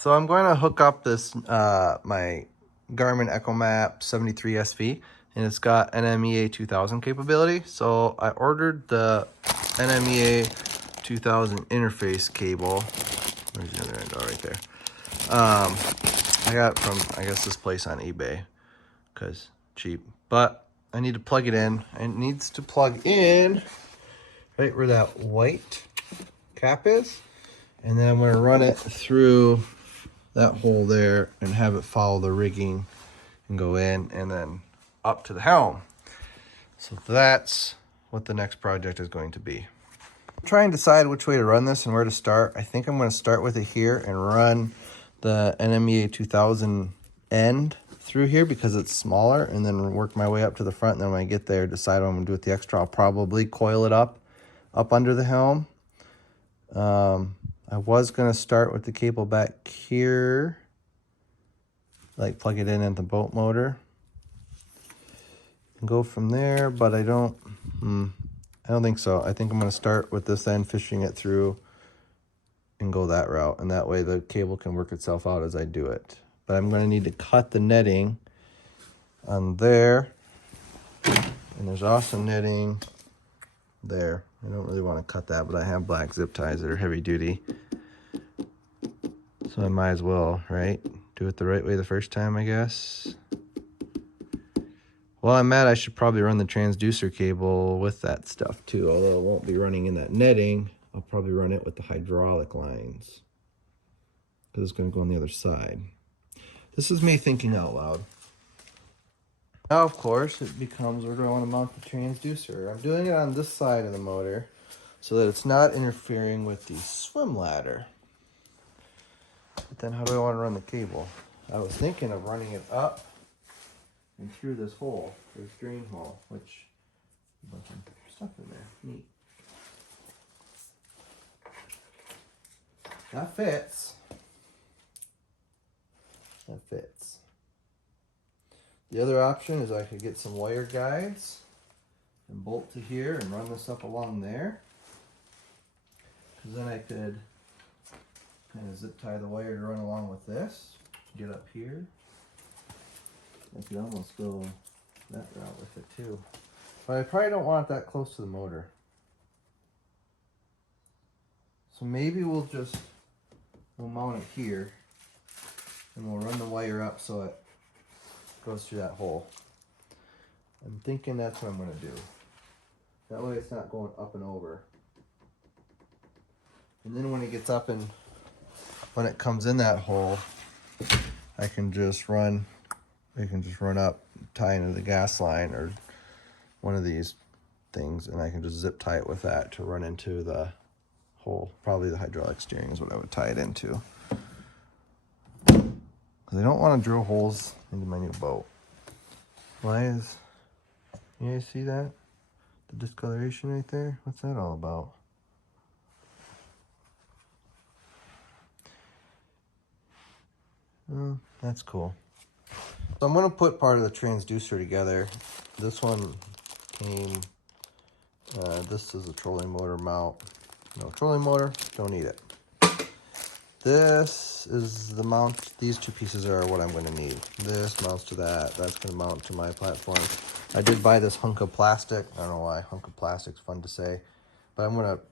So I'm going to hook up this my Garmin EchoMap 73 SV, and it's got NMEA 2000 capability. So I ordered the NMEA 2000 interface cable. Where's the other end? Oh, right there. I got it from, I guess, this place on eBay because cheap. But I need to plug it in. It needs to plug in right where that white cap is, and then I'm going to run it through that hole there and have it follow the rigging and go in and then up to the helm. So that's what the next project is going to be. Try and decide which way to run this and where to start. I think I'm going to start with it here and run the NMEA 2000 end through here because it's smaller, and then work my way up to the front. And then when I get there, decide what I'm going to do with the extra. I'll probably coil it up under the helm. I was going to start with the cable back here, like plug it in at the boat motor and go from there, but I don't think so. I think I'm going to start with this end, fishing it through and go that route, and that way the cable can work itself out as I do it. But I'm going to need to cut the netting on there, and there's also netting there. I don't really want to cut that, but I have black zip ties that are heavy duty, so I might as well, right? Do it the right way the first time, I guess. Well, I'm mad I should probably run the transducer cable with that stuff too, although it won't be running in that netting. I'll probably run it with the hydraulic lines because it's going to go on the other side. This is me thinking out loud. Now, of course, it becomes, where do I want to mount the transducer? I'm doing it on this side of the motor so that it's not interfering with the swim ladder. But then how do I want to run the cable? I was thinking of running it up and through this hole, this drain hole, which a bunch of stuff in there. Neat. That fits. That fits. The other option is I could get some wire guides and bolt to here and run this up along there. Because then I could kind of zip tie the wire to run along with this. Get up here. I could almost go that route with it too. But I probably don't want it that close to the motor. So maybe we'll mount it here and we'll run the wire up so it goes through that hole. I'm thinking that's what I'm going to do. That way it's not going up and over. And then when it gets up and when it comes in that hole, I can just run up, tie into the gas line or one of these things, and I can just zip tie it with that to run into the hole. Probably the hydraulic steering is what I would tie it into. Because I don't want to drill holes into my new boat. Why is, you guys see that? The discoloration right there? What's that all about? Oh, that's cool. So I'm going to put part of the transducer together. This one came, this is a trolling motor mount. No trolling motor, don't need it. This is the mount. These two pieces are what I'm going to need. This mounts to that. That's going to mount to my platform. I did buy this hunk of plastic. I don't know why. Hunk of plastic's fun to say. But I'm going to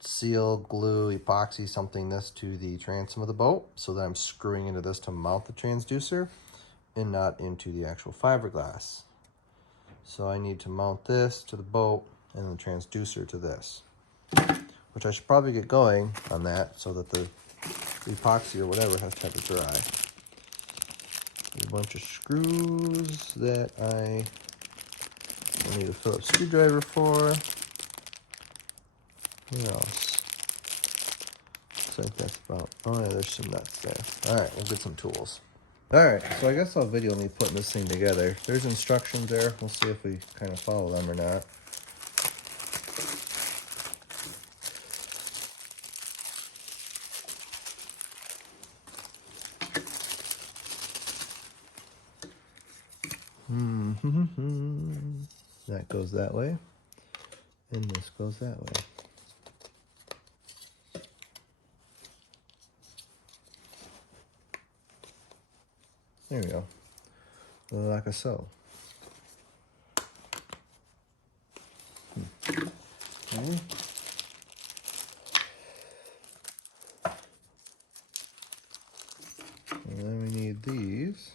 seal, glue, epoxy something this to the transom of the boat so that I'm screwing into this to mount the transducer and not into the actual fiberglass. So I need to mount this to the boat and the transducer to this, which I should probably get going on that so that the epoxy or whatever has time to dry. A bunch of screws that I will need a Phillips screwdriver for. What else? Looks like that's about, oh yeah, there's some nuts there. All right, we'll get some tools. All right, so I guess I'll video me putting this thing together. There's instructions there. We'll see if we kind of follow them or not. That goes that way, and this goes that way. There we go. Like so. Okay. And then we need these.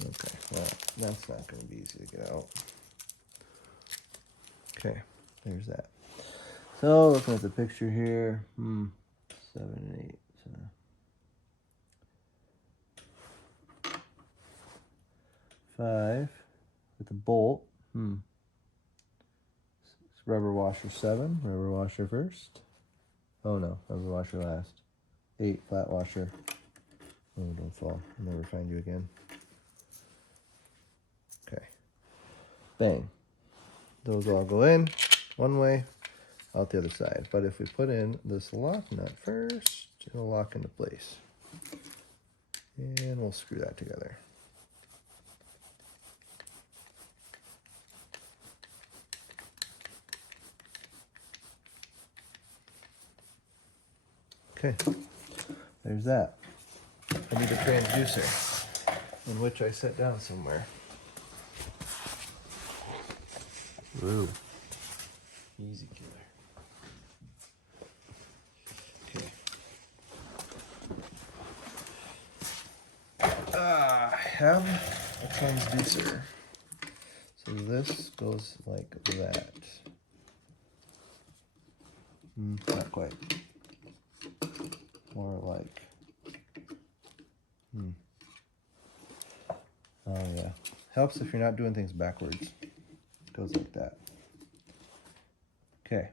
Okay, well, that's not going to be easy to get out. Okay, there's that. So, looking at the picture here, 7 and 8. So 5 with a bolt. Rubber washer 7, rubber washer first. Oh no, rubber washer last. 8, flat washer. Oh, don't fall. I'll never find you again. Okay. Bang. Those all go in one way, out the other side. But if we put in this lock nut first, it'll lock into place. And we'll screw that together. Okay, there's that. I need a transducer, in which I set down somewhere. Ooh, easy killer. Okay. I have a transducer. So this goes like that. Not quite. More like. Oh yeah. Helps if you're not doing things backwards. Goes like that. Okay.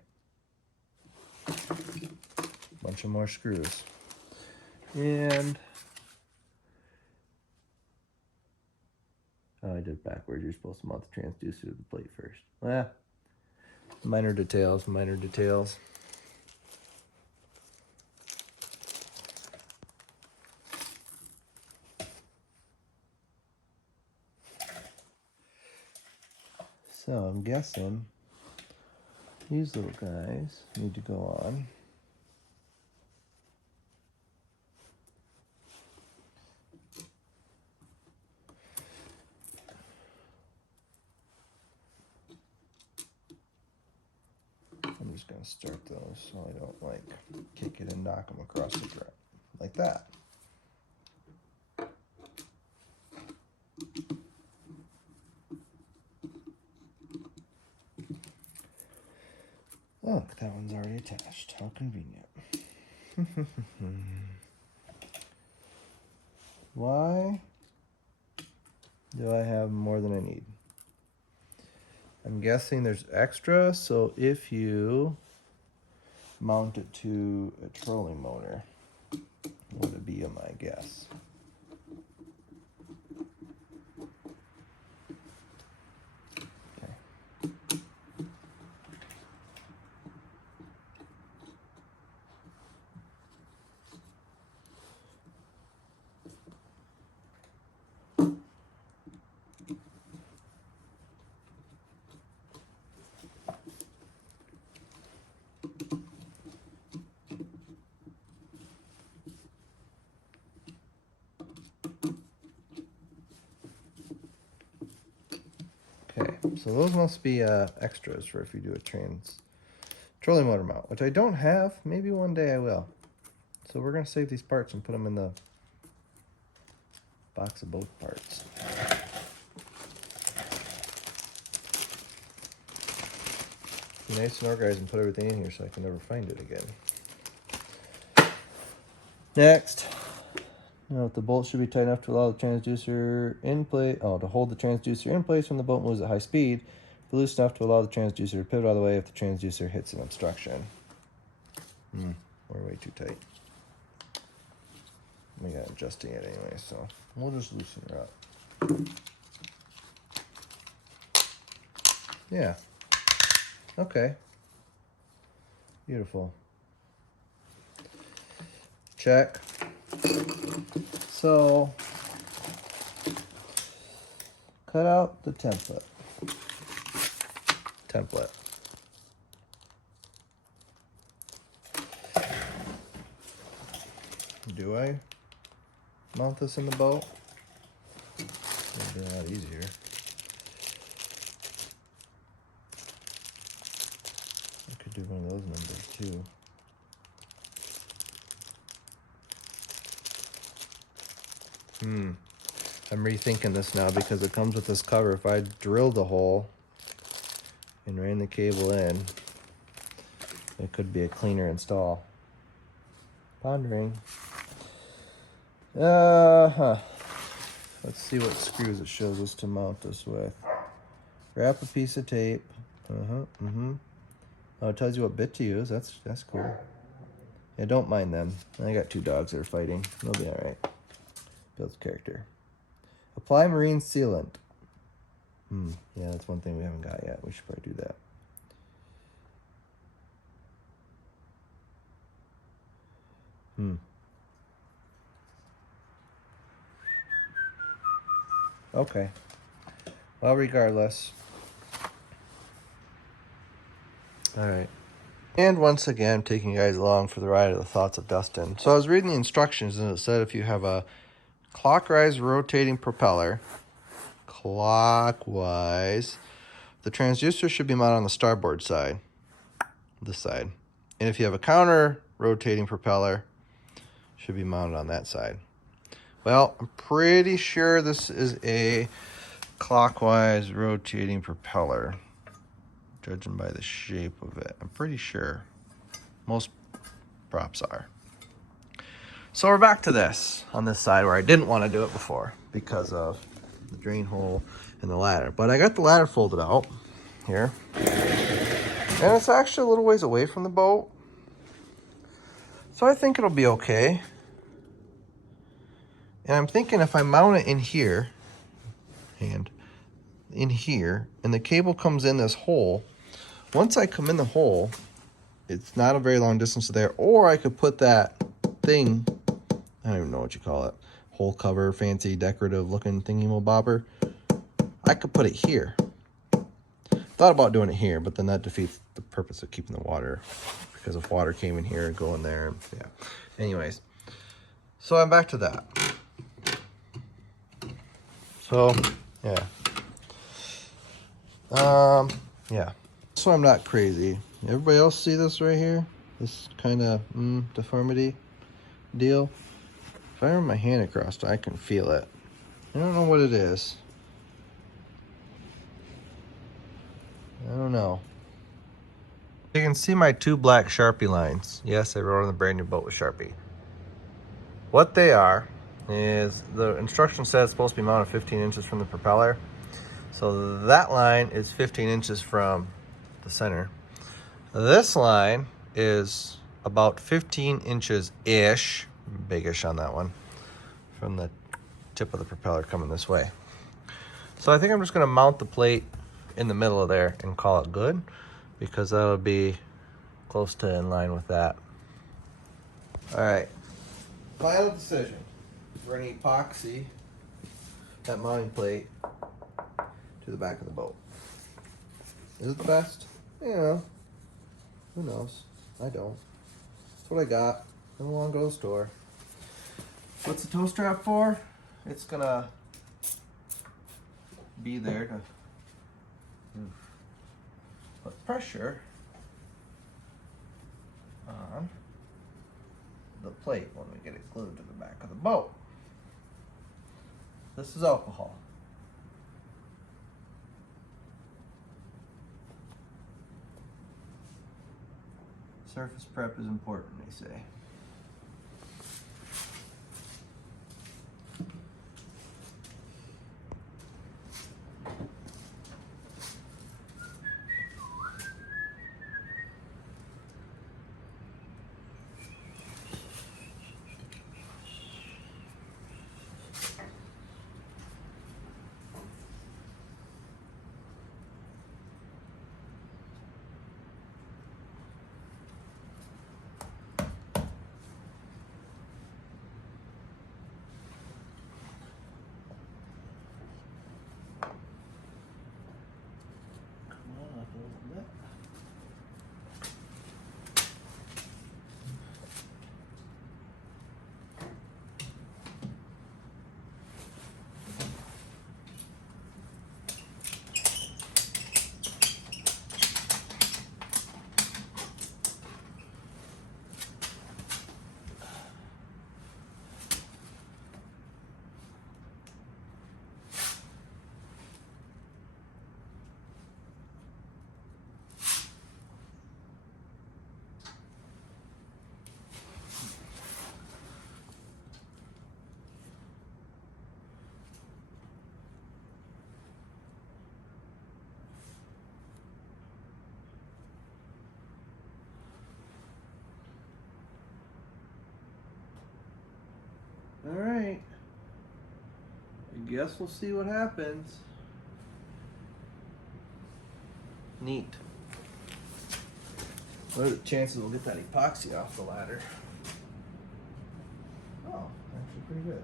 Bunch of more screws. And oh, I did it backwards. You're supposed to mount the transducer to the plate first. Well, minor details, minor details. So I'm guessing these little guys need to go on. I'm just going to start those so I don't like kick it and knock them across the ground like that. Oh, look, that one's already attached. How convenient. Why do I have more than I need? I'm guessing there's extra, so if you mount it to a trolling motor, would be my guess. Okay, so those must be extras for if you do a trolling motor mount, which I don't have. Maybe one day I will. So we're going to save these parts and put them in the box of both parts. Be nice and organized and put everything in here so I can never find it again. Next, note the bolt should be tight enough to allow the transducer in place. Oh, to hold the transducer in place when the bolt moves at high speed. Loose enough to allow the transducer to pivot out of the way if the transducer hits an obstruction. We're way too tight. We got adjusting it anyway, so we'll just loosen her up. Yeah. Okay. Beautiful. Check. So, cut out the template. Do I mount this in the boat? It'd be a lot easier. I could do one of those numbers too. I'm rethinking this now because it comes with this cover. If I drilled a hole and ran the cable in, it could be a cleaner install. Pondering. Let's see what screws it shows us to mount this with. Wrap a piece of tape. Oh, it tells you what bit to use. That's cool. Yeah, don't mind them. I got 2 dogs that are fighting. They'll be alright. Builds character. Apply marine sealant. Yeah, that's one thing we haven't got yet. We should probably do that. Okay. Well, regardless. Alright. And once again, taking you guys along for the ride of the thoughts of Dustin. So I was reading the instructions and it said if you have a clockwise rotating propeller, clockwise, the transducer should be mounted on the starboard side, this side. And if you have a counter rotating propeller, should be mounted on that side. Well, I'm pretty sure this is a clockwise rotating propeller, judging by the shape of it. I'm pretty sure. Most props are. So we're back to this on this side where I didn't want to do it before because of the drain hole and the ladder. But I got the ladder folded out here. And it's actually a little ways away from the boat. So I think it'll be okay. And I'm thinking if I mount it in here, and the cable comes in this hole, once I come in the hole, it's not a very long distance to there, or I could put that thing, I don't even know what you call it, hole cover, fancy decorative looking thingy-mo-bobber. I could put it here. Thought about doing it here, but then that defeats the purpose of keeping the water, because if water came in here, go in there, yeah. Anyways, so I'm back to that. So, yeah. Yeah. So I'm not crazy. Everybody else see this right here? This kind of deformity deal? If I run my hand across it, I can feel it. I don't know what it is. I don't know. You can see my 2 black Sharpie lines. Yes, I rode on the brand new boat with Sharpie. What they are is the instruction says it's supposed to be mounted 15 inches from the propeller. So that line is 15 inches from the center. This line is about 15 inches-ish, biggish on that one, from the tip of the propeller coming this way. So I think I'm just gonna mount the plate in the middle of there and call it good, because that'll be close to in line with that. All right, final decision. We're gonna epoxy that mounting plate to the back of the boat. Is it the best? Yeah. Who knows? I don't. That's what I got. I don't want to go to the store. What's the toe strap for? It's gonna be there to put pressure on the plate when we get it glued to the back of the boat. This is alcohol. Surface prep is important, they say. All right. I guess we'll see what happens. Neat. What are the chances we'll get that epoxy off the ladder? Oh, actually pretty good.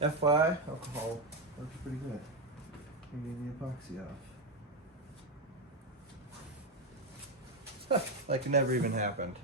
FYI, alcohol works pretty good. Getting the epoxy off. Like it never even happened.